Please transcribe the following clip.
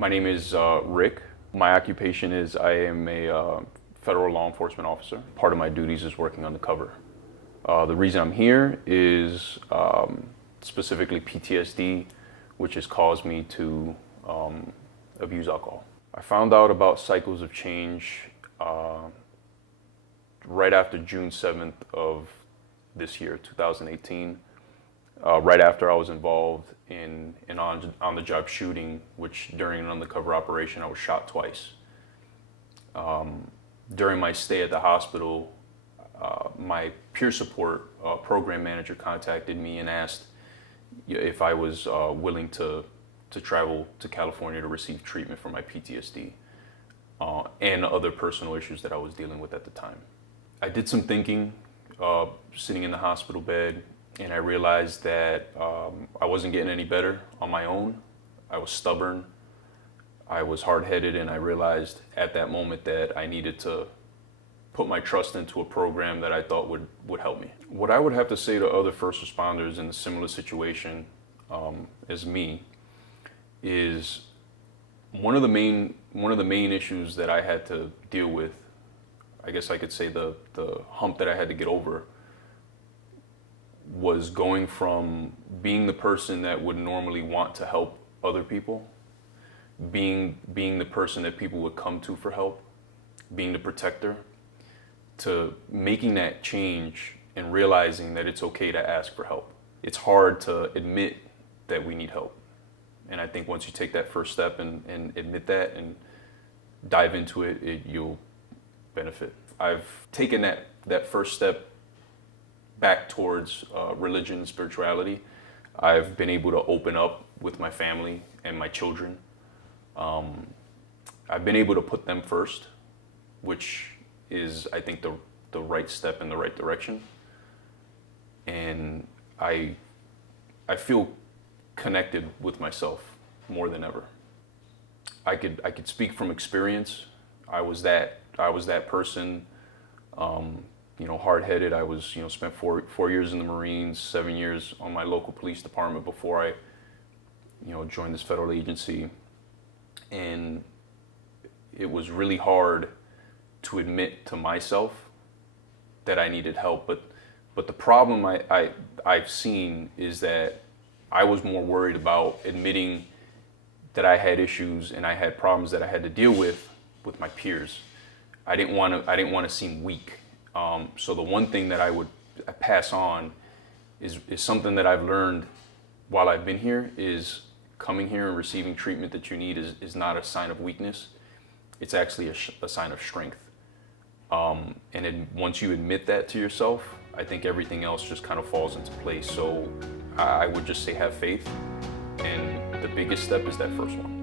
My name is Rick. My occupation is I am a federal law enforcement officer. Part of my duties is working undercover. The reason I'm here is specifically PTSD, which has caused me to abuse alcohol. I found out about cycles of change right after June 7th of this year, 2018. Right after I was involved in an on-the-job shooting, which during an undercover operation I was shot twice. During my stay at the hospital, my peer support program manager contacted me and asked if I was willing to travel to California to receive treatment for my PTSD and other personal issues that I was dealing with at the time. I did some thinking, sitting in the hospital bed, and I realized that I wasn't getting any better on my own. I was stubborn, I was hard-headed, and I realized at that moment that I needed to put my trust into a program that I thought would help me. What I would have to say to other first responders in a similar situation as me is one of the main issues that I had to deal with, I guess I could say the hump that I had to get over, was going from being the person that would normally want to help other people, being the person that people would come to for help, being the protector, to making that change and realizing that it's okay to ask for help. It's hard to admit that we need help. And I think once you take that first step and admit that and dive into it, you'll benefit. I've taken that first step back towards religion and spirituality. I've been able to open up with my family and my children. I've been able to put them first, which is, I think, the right step in the right direction. And I feel connected with myself more than ever. I could speak from experience. I was that person. Hard-headed. I was, spent four years in the Marines, 7 years on my local police department before I, joined this federal agency. And it was really hard to admit to myself that I needed help. But the problem I've seen is that I was more worried about admitting that I had issues and I had problems that I had to deal with my peers. I didn't want to seem weak. So the one thing that I would pass on is something that I've learned while I've been here is coming here and receiving treatment that you need is not a sign of weakness. It's actually a sign of strength. Once you admit that to yourself, I think everything else just kind of falls into place. So I would just say have faith. And the biggest step is that first one.